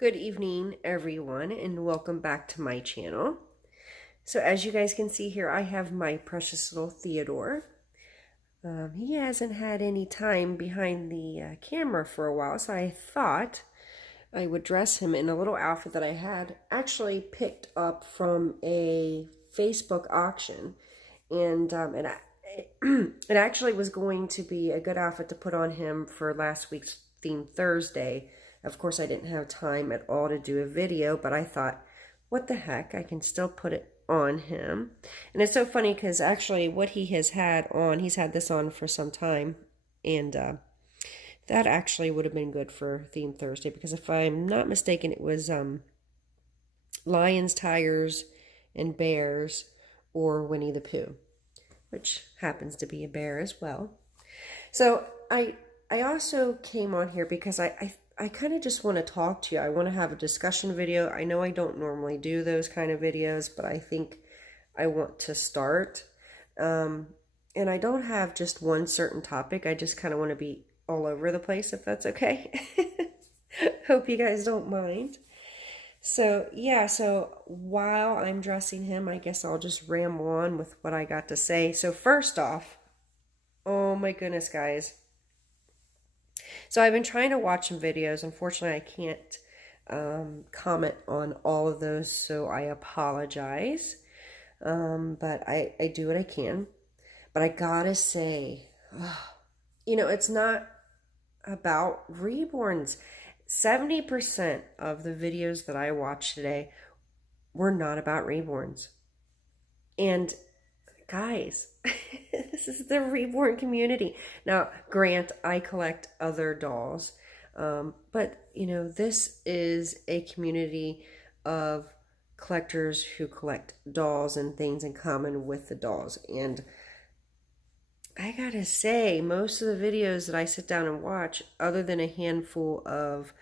Good evening, everyone, and welcome back to my channel. So as you guys can see here, I have my precious little Theodore. He hasn't had any time behind the camera for a while, so I thought I would dress him in a little outfit that I had actually picked up from a Facebook auction. And it actually was going to be a good outfit to put on him for last week's Theme Thursday. Of course, I didn't have time at all to do a video, but I thought, what the heck, I can still put it on him. And it's so funny because actually what he has had on, he's had this on for some time, and that actually would have been good for Theme Thursday, because if I'm not mistaken, it was lions, tigers, and bears, or Winnie the Pooh, which happens to be a bear as well. So I also came on here because I kind of just want to talk to you. I want to have a discussion video. I know I don't normally do those kind of videos, but I think I want to start. And I don't have just one certain topic. I just kind of want to be all over the place, if that's okay. Hope you guys don't mind. So yeah, so while I'm dressing him, I guess I'll just ramble on with what I got to say. So first off, oh my goodness, guys. So I've been trying to watch some videos. Unfortunately, I can't comment on all of those, so I apologize. But I do what I can. But I gotta say, it's not about reborns. 70% of the videos that I watched today were not about reborns. And guys, this is the reborn community. Now, grant, I collect other dolls, but this is a community of collectors who collect dolls and things in common with the dolls. And I gotta say, most of the videos that I sit down and watch, other than a handful of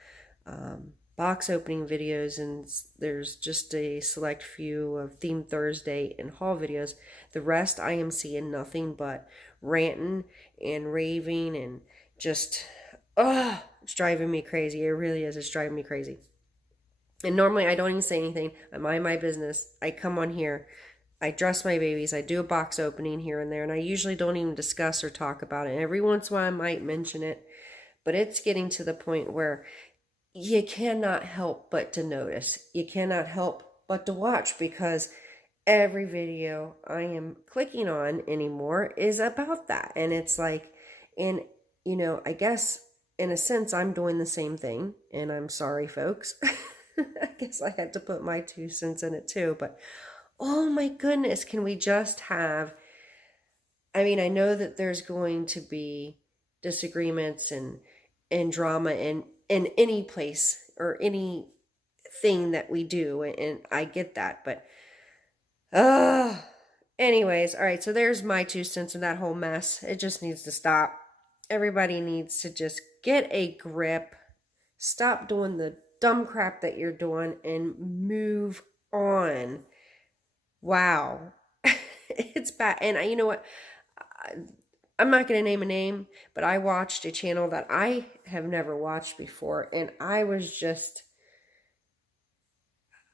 box opening videos, and there's just a select few of Theme Thursday and haul videos, the rest I am seeing nothing but ranting and raving and just, it's driving me crazy. It really is. It's driving me crazy. And normally I don't even say anything. I mind my business. I come on here, I dress my babies, I do a box opening here and there, and I usually don't even discuss or talk about it. And every once in a while I might mention it, but it's getting to the point where you cannot help but to notice. You cannot help but to watch, because every video I am clicking on anymore is about that. And it's like, and I guess in a sense I'm doing the same thing, and I'm sorry, folks. I guess I had to put my 2 cents in it too, but oh my goodness, can we just have, I know that there's going to be disagreements and drama in any place or anything that we do, and I get that, but anyways, all right, so there's my 2 cents in that whole mess. It just needs to stop. Everybody needs to just get a grip, stop doing the dumb crap that you're doing, and move on. Wow. It's bad. And you know what? I'm not going to name a name, but I watched a channel that I have never watched before, and I was just,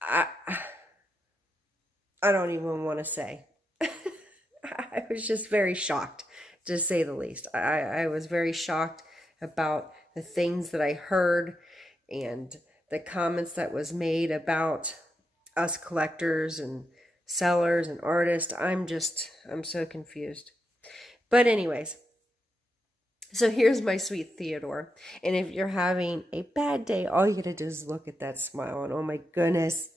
I don't even want to say. I was just very shocked, to say the least. I was very shocked about the things that I heard and the comments that was made about us collectors and sellers and artists. I'm so confused. But anyways, so here's my sweet Theodore. And if you're having a bad day, all you gotta do is look at that smile, and oh my goodness,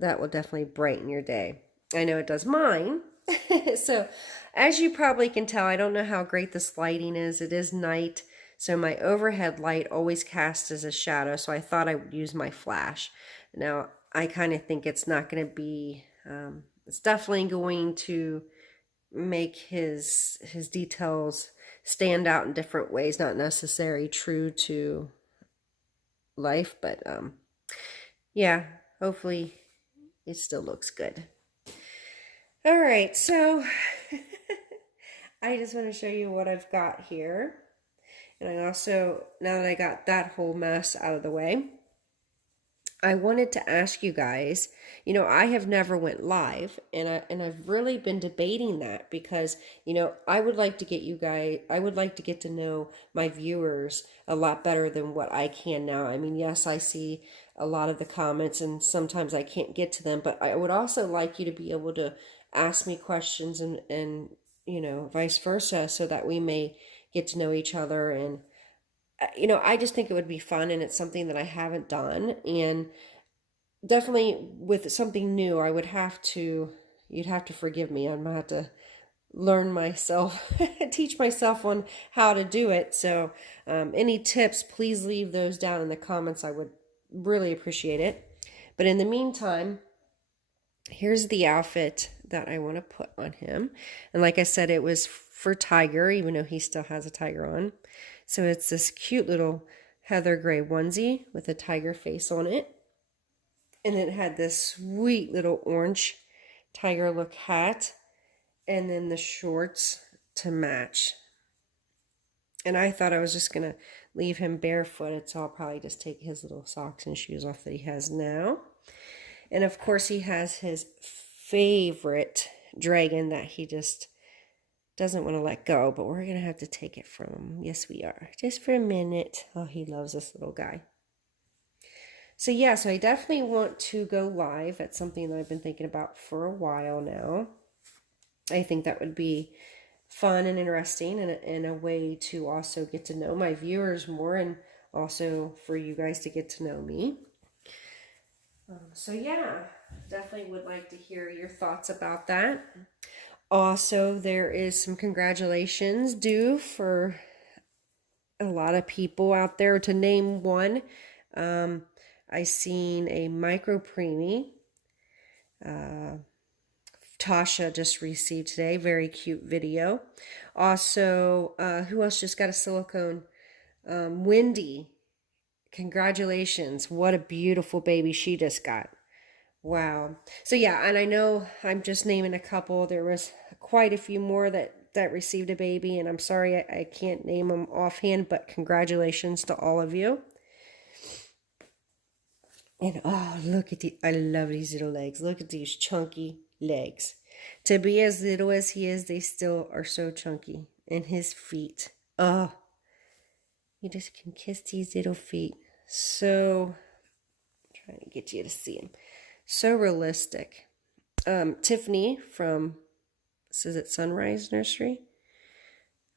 that will definitely brighten your day. I know it does mine. So as you probably can tell, I don't know how great this lighting is. It is night, so my overhead light always casts as a shadow, so I thought I would use my flash. Now, I kind of think it's not going to be, it's definitely going to make his details stand out in different ways, not necessarily true to life, but yeah, hopefully it still looks good. All right, so I just want to show you what I've got here. And I also, now that I got that whole mess out of the way, I wanted to ask you guys, you know, I have never went live, and I've really been debating that because, you know, I would like to get to know my viewers a lot better than what I can now. I mean, yes, I see a lot of the comments and sometimes I can't get to them, but I would also like you to be able to ask me questions and you know, vice versa so that we may get to know each other. And you know, I just think it would be fun, and it's something that I haven't done. And definitely with something new, you'd have to forgive me. I'm gonna have to learn myself, teach myself on how to do it. So, any tips, please leave those down in the comments. I would really appreciate it. But in the meantime, here's the outfit that I want to put on him. And like I said, it was for Tiger, even though he still has a tiger on. So it's this cute little heather gray onesie with a tiger face on it. And it had this sweet little orange tiger look hat. And then the shorts to match. And I thought I was just going to leave him barefooted, so I'll probably just take his little socks and shoes off that he has now. And of course, he has his favorite dragon that he just doesn't want to let go, but we're going to have to take it from him. Yes, we are. Just for a minute. Oh, he loves this little guy. So yeah, so I definitely want to go live. That's something that I've been thinking about for a while now. I think that would be fun and interesting, and a way to also get to know my viewers more, and also for you guys to get to know me. So yeah, definitely would like to hear your thoughts about that. Also, there is some congratulations due for a lot of people out there. To name one, I seen a micro preemie. Tasha just received today. Very cute video. Also, who else just got a silicone? Wendy. Congratulations. What a beautiful baby she just got. Wow. So yeah, and I know I'm just naming a couple. There was quite a few more that received a baby, and I'm sorry I can't name them offhand, but congratulations to all of you. And oh, look at I love these little legs. Look at these chunky legs. To be as little as he is, they still are so chunky. And his feet. Oh, you just can kiss these little feet. So, I'm trying to get you to see him. So realistic. Tiffany from, is it Sunrise Nursery?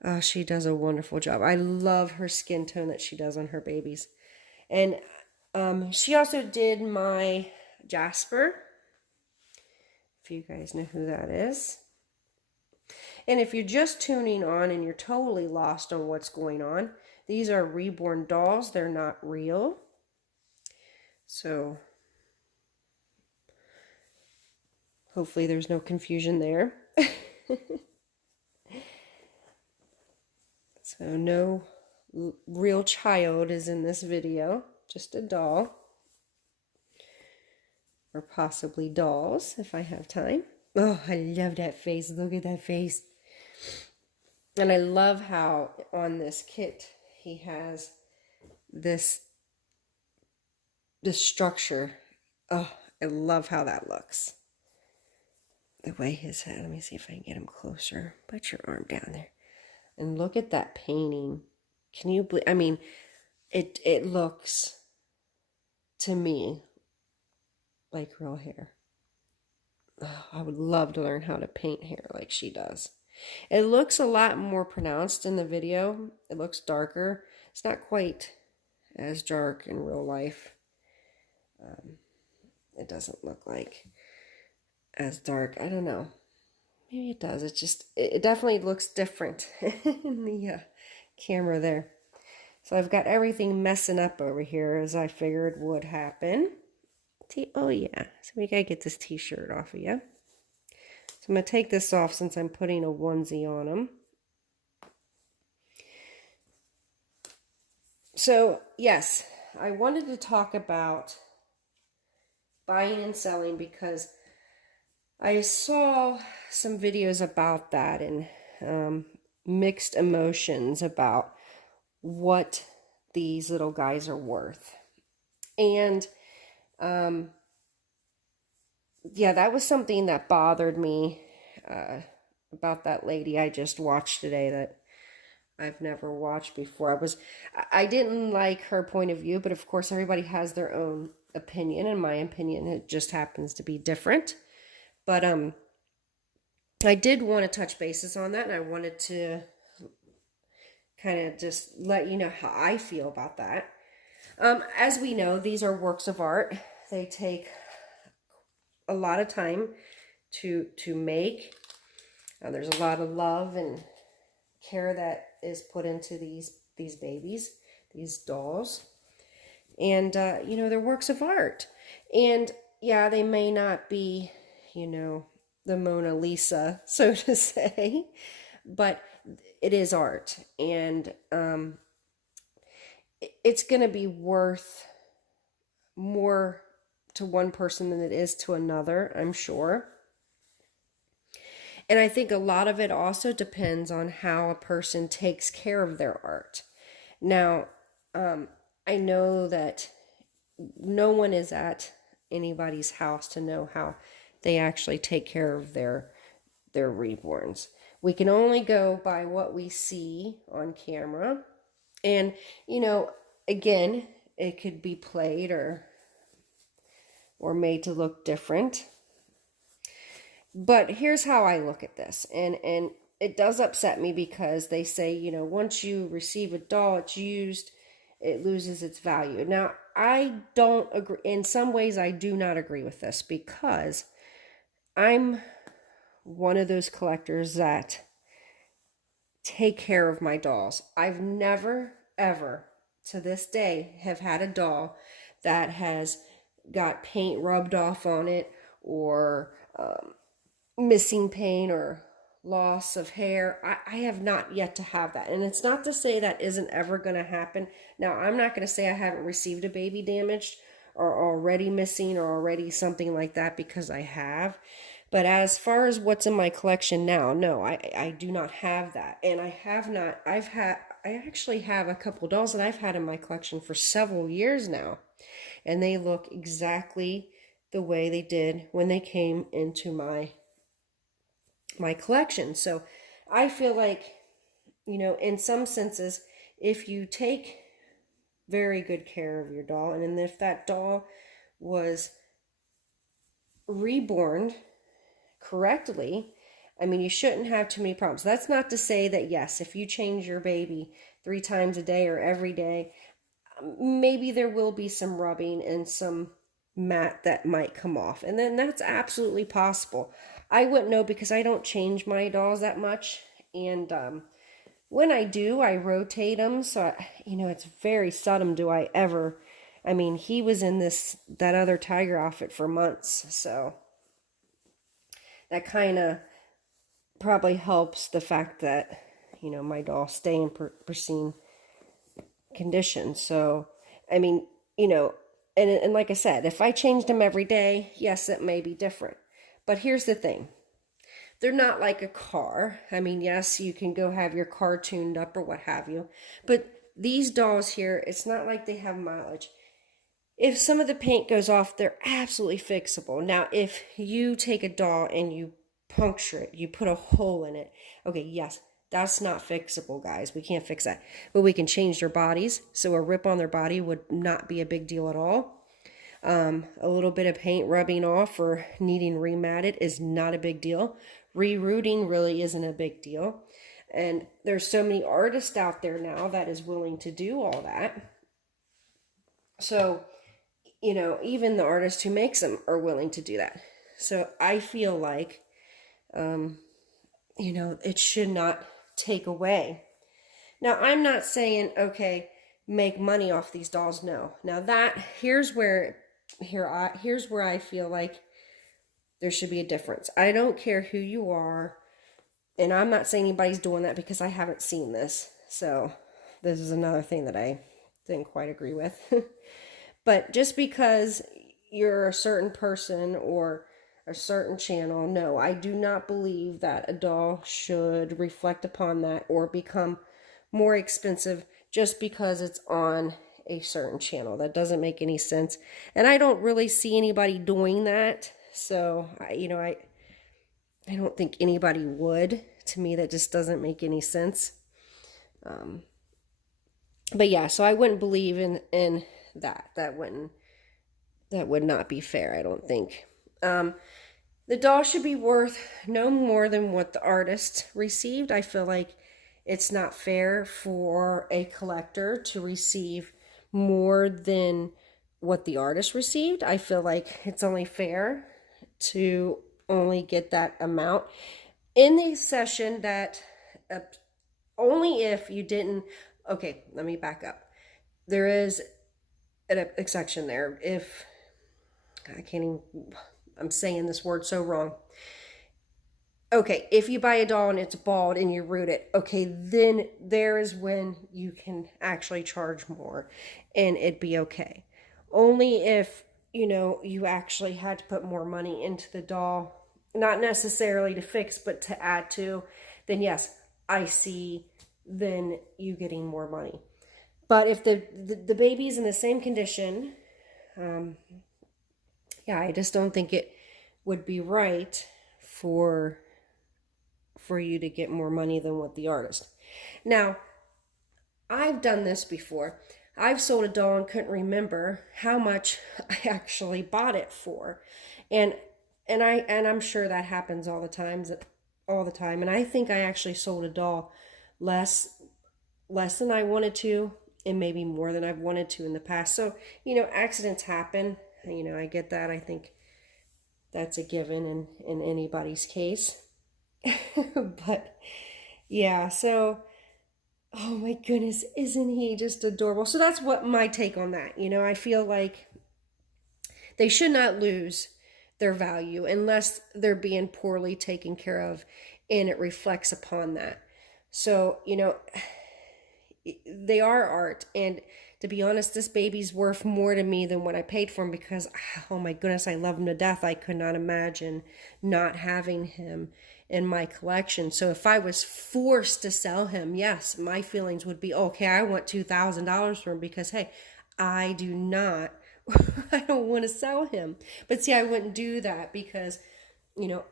Oh, she does a wonderful job. I love her skin tone that she does on her babies. And she also did my Jasper, if you guys know who that is. And if you're just tuning on and you're totally lost on what's going on, these are reborn dolls. They're not real. So hopefully there's no confusion there. So no real child is in this video, just a doll. Or possibly dolls, if I have time. Oh, I love that face. Look at that face. And I love how on this kit he has this structure. Oh, I love how that looks. The way his head, let me see if I can get him closer. Put your arm down there. And look at that painting. Can you believe, I mean, it looks to me like real hair. Oh, I would love to learn how to paint hair like she does. It looks a lot more pronounced in the video. It looks darker. It's not quite as dark in real life. It doesn't look like as dark. I don't know. Maybe it does. It definitely looks different in the camera there. So I've got everything messing up over here, as I figured would happen. Oh yeah, so we gotta get this t-shirt off of you. So I'm gonna take this off since I'm putting a onesie on him. So yes, I wanted to talk about buying and selling because I saw some videos about that and mixed emotions about what these little guys are worth. And Um, yeah, that was something that bothered me about that lady I just watched today that I've never watched before. I didn't like her point of view, but of course everybody has their own opinion, and my opinion, it just happens to be different. But I did want to touch bases on that, and I wanted to kind of just let you know how I feel about that. As we know, these are works of art. They take a lot of time to make. There's a lot of love and care that is put into these babies, these dolls, and you know, they're works of art. And yeah, they may not be, you know, the Mona Lisa, so to say, but it is art, and it's going to be worth more to one person than it is to another, I'm sure. And I think a lot of it also depends on how a person takes care of their art. Now, I know that no one is at anybody's house to know how they actually take care of their reborns. We can only go by what we see on camera. And, you know, again, it could be played or made to look different. But here's how I look at this. And it does upset me because they say, you know, once you receive a doll, it's used, it loses its value. Now, I don't agree. In some ways, I do not agree with this because I'm one of those collectors that take care of my dolls. I've never, ever, to this day, have had a doll that has got paint rubbed off on it, or missing paint, or loss of hair. I have not yet to have that. And it's not to say that isn't ever going to happen. Now, I'm not going to say I haven't received a baby damaged or already missing or already something like that, because I have. But as far as what's in my collection now, no, I do not have that. And I actually have a couple dolls that I've had in my collection for several years now. And they look exactly the way they did when they came into my collection. So I feel like, you know, in some senses, if you take very good care of your doll, and if that doll was reborn correctly, I mean, you shouldn't have too many problems. That's not to say that, yes, if you change your baby 3 times a day or every day, maybe there will be some rubbing and some mat that might come off. And then that's absolutely possible. I wouldn't know because I don't change my dolls that much. And when I do, I rotate them. So, you know, it's very seldom do I ever. I mean, he was in that other tiger outfit for months. So that kind of probably helps the fact that, you know, my dolls stay in pristine condition. So, I mean, you know, and like I said, if I changed them every day, yes, it may be different. But here's the thing. They're not like a car. I mean, yes, you can go have your car tuned up or what have you. But these dolls here, it's not like they have mileage. If some of the paint goes off, they're absolutely fixable. Now, if you take a doll and you puncture it, you put a hole in it, okay, yes, that's not fixable, guys. We can't fix that. But we can change their bodies, so a rip on their body would not be a big deal at all. A little bit of paint rubbing off or needing rematted is not a big deal. Rerooting really isn't a big deal. And there's so many artists out there now that is willing to do all that. So, you know, even the artist who makes them are willing to do that. So I feel like, you know, it should not take away. Now, I'm not saying, okay, make money off these dolls. No. Now here's where I feel like there should be a difference. I don't care who you are, and I'm not saying anybody's doing that because I haven't seen this. So this is another thing that I didn't quite agree with. But just because you're a certain person or a certain channel, no, I do not believe that a doll should reflect upon that or become more expensive just because it's on a certain channel. That doesn't make any sense. And I don't really see anybody doing that. So, I don't think anybody would. To me, that just doesn't make any sense. But yeah, so I wouldn't believe in that. That would not be fair, I don't think. The doll should be worth no more than what the artist received. I feel like it's not fair for a collector to receive more than what the artist received. I feel like it's only fair to only get that amount. In the session that, only if you didn't, okay, let me back up. There is an exception there. If, I can't even, I'm saying this word so wrong. Okay, if you buy a doll and it's bald and you root it, okay, then there is when you can actually charge more and it'd be okay. Only if, you actually had to put more money into the doll, not necessarily to fix, but to add to, then yes, I see then you getting more money. But if the baby's in the same condition, yeah, I just don't think it would be right for you to get more money than what the artist. Now, I've done this before. I've sold a doll and couldn't remember how much I actually bought it for. And I'm sure that happens all the time. And I think I actually sold a doll less than I wanted to, and maybe more than I've wanted to in the past. So, accidents happen. I get that. I think that's a given in anybody's case. But yeah, so, oh my goodness, isn't he just adorable? So that's what my take on that. I feel like they should not lose their value unless they're being poorly taken care of and it reflects upon that. So, they are art, and to be honest, this baby's worth more to me than what I paid for him because, oh my goodness, I love him to death. I could not imagine not having him in my collection. So if I was forced to sell him, yes, my feelings would be, okay, I want $2,000 for him because, hey, I don't want to sell him. But see, I wouldn't do that because,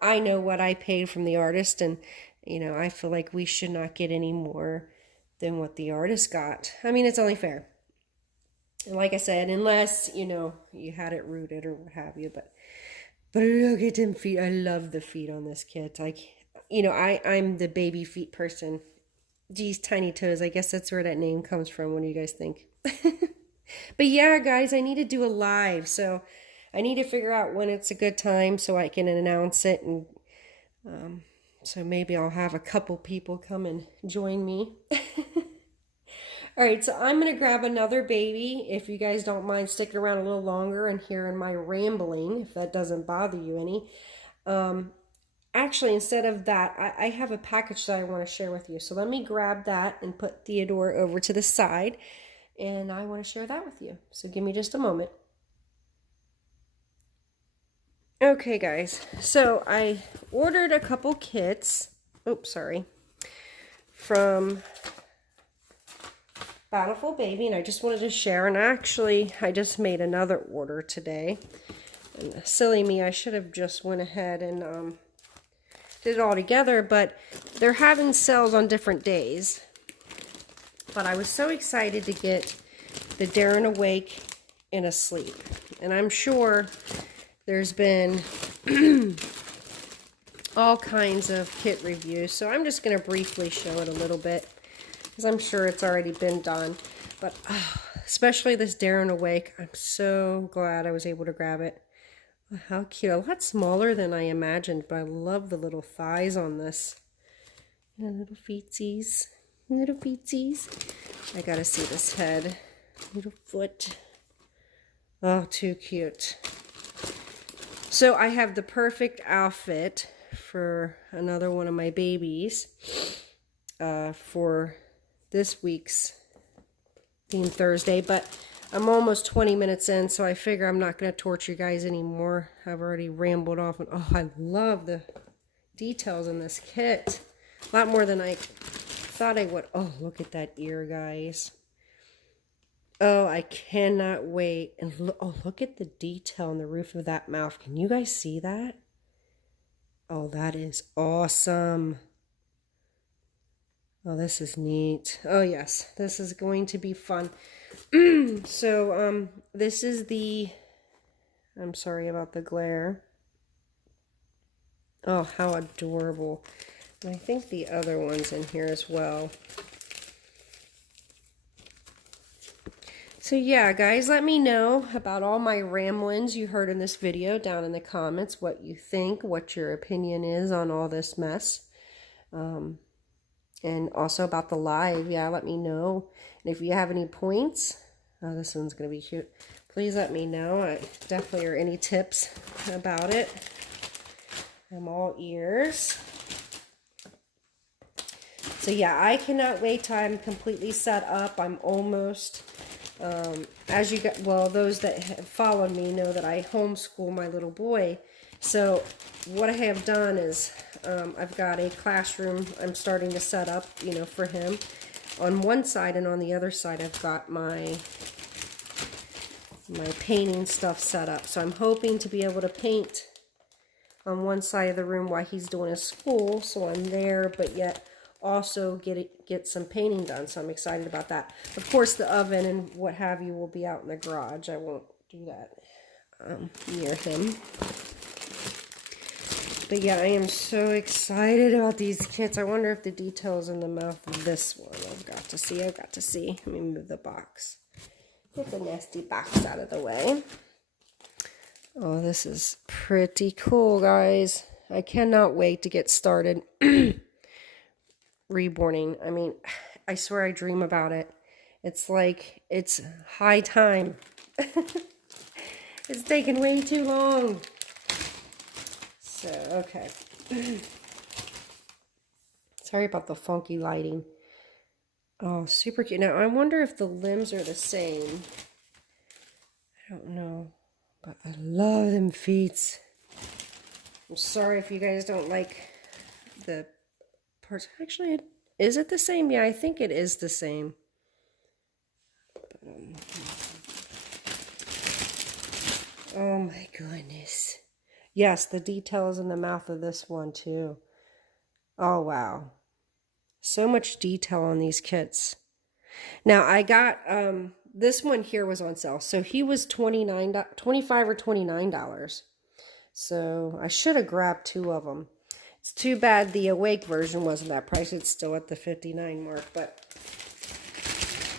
I know what I paid from the artist, and, I feel like we should not get any more than what the artist got. I mean, it's only fair. And like I said, unless, you had it rooted or what have you, but look at them feet. I love the feet on this kit. I'm the baby feet person. Geez, tiny toes. I guess that's where that name comes from. What do you guys think? But yeah, guys, I need to do a live. So I need to figure out when it's a good time so I can announce it. And so maybe I'll have a couple people come and join me. All right, so I'm going to grab another baby, if you guys don't mind sticking around a little longer and hearing my rambling, if that doesn't bother you any. Actually, instead of that, I have a package that I want to share with you. So let me grab that and put Theodore over to the side, and I want to share that with you. So give me just a moment. Okay, guys, so I ordered a couple kits, from Bountiful Baby, and I just wanted to share. And actually, I just made another order today. And silly me, I should have just went ahead and did it all together, but they're having sales on different days. But I was so excited to get the Dare and Awake and Asleep. And I'm sure there's been all kinds of kit reviews, so I'm just going to briefly show it a little bit, because I'm sure it's already been done. But especially this Dare and Awake, I'm so glad I was able to grab it. How cute. A lot smaller than I imagined, but I love the little thighs on this. And little feetsies. Little feetsies. I gotta see this head. Little foot. Oh, too cute. So I have the perfect outfit for another one of my babies for this week's being Thursday, but I'm almost 20 minutes in, so I figure I'm not going to torture you guys anymore. I've already rambled off, and oh, I love the details in this kit. A lot more than I thought I would. Oh, look at that ear, guys. Oh, I cannot wait. And look, oh, look at the detail on the roof of that mouth. Can you guys see that? Oh, that is awesome. Oh, this is neat. Oh, yes, this is going to be fun. So, this is the, I'm sorry about the glare. Oh, how adorable. And I think the other one's in here as well. So yeah, guys, let me know about all my ramblings you heard in this video down in the comments, what you think, what your opinion is on all this mess. And also about the live, yeah, let me know. And if you have any points, oh, this one's going to be cute. Please let me know. I definitely, or any tips about it. I'm all ears. So yeah, I cannot wait till I'm completely set up. I'm almost, as you got, well, those that have followed me know that I homeschool my little boy. So what I have done is I've got a classroom I'm starting to set up, you know, for him on one side, and on the other side I've got my painting stuff set up. So I'm hoping to be able to paint on one side of the room while he's doing his school, so I'm there, but yet also get some painting done. So I'm excited about that. Of course, the oven and what have you will be out in the garage. I won't do that near him. But yeah, I am so excited about these kits. I wonder if the details in the mouth of this one I've got to see. Let me move the box. Get the nasty box out of the way. Oh, this is pretty cool, guys. I cannot wait to get started reborning. I mean, I swear I dream about it. It's like, it's high time. It's taking way too long. So, okay. Sorry about the funky lighting. Oh, super cute. Now, I wonder if the limbs are the same. I don't know. But I love them feet. I'm sorry if you guys don't like the parts. Actually, is it the same? Yeah, I think it is the same. Oh my goodness. Yes, the details in the mouth of this one too. Oh wow. So much detail on these kits. Now I got this one here was on sale. So he was $25 or $29. So I should have grabbed two of them. It's too bad the Awake version wasn't that price. It's still at the $59 mark, but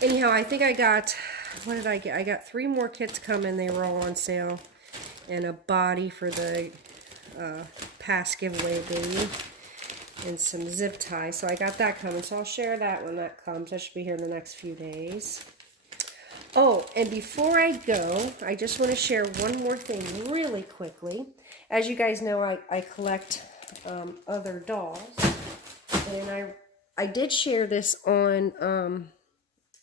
anyhow, I think I got, what did I get? I got 3 more kits coming. They were all on sale. And a body for the past giveaway baby. And some zip ties. So I got that coming. So I'll share that when that comes. That should be here in the next few days. Oh, and before I go, I just want to share one more thing really quickly. As you guys know, I collect other dolls. And I did share this on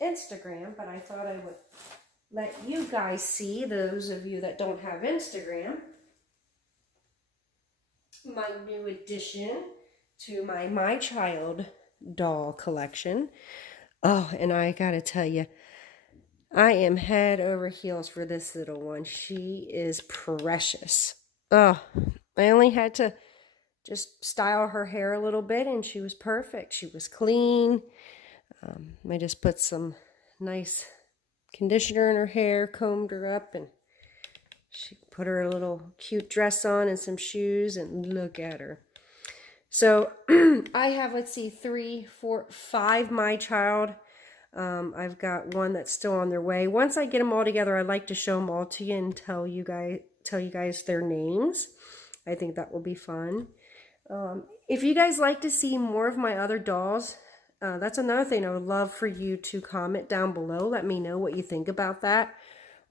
Instagram, but I thought I would let you guys see, those of you that don't have Instagram, my new addition to my child doll collection. Oh, and I gotta tell you, I am head over heels for this little one. She is precious. Oh, I only had to just style her hair a little bit and she was perfect. She was clean. I just put some nice conditioner in her hair, combed her up, and she put her a little cute dress on and some shoes, and look at her. So I have, let's see, 3, 4, 5 my child. I've got one that's still on their way. Once I get them all together, I'd like to show them all to you and tell you guys their names. I think that will be fun. If you guys like to see more of my other dolls, that's another thing I would love for you to comment down below. Let me know what you think about that.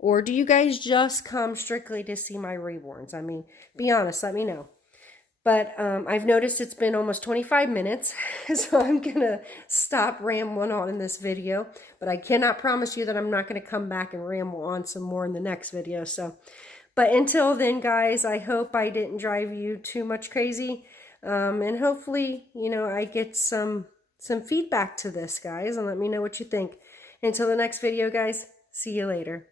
Or do you guys just come strictly to see my reborns? I mean, be honest, let me know. But I've noticed it's been almost 25 minutes, so I'm going to stop rambling on in this video. But I cannot promise you that I'm not going to come back and ramble on some more in the next video. So, but until then, guys, I hope I didn't drive you too much crazy. And hopefully, you know, I get some feedback to this, guys, and let me know what you think. Until the next video, guys, See you later.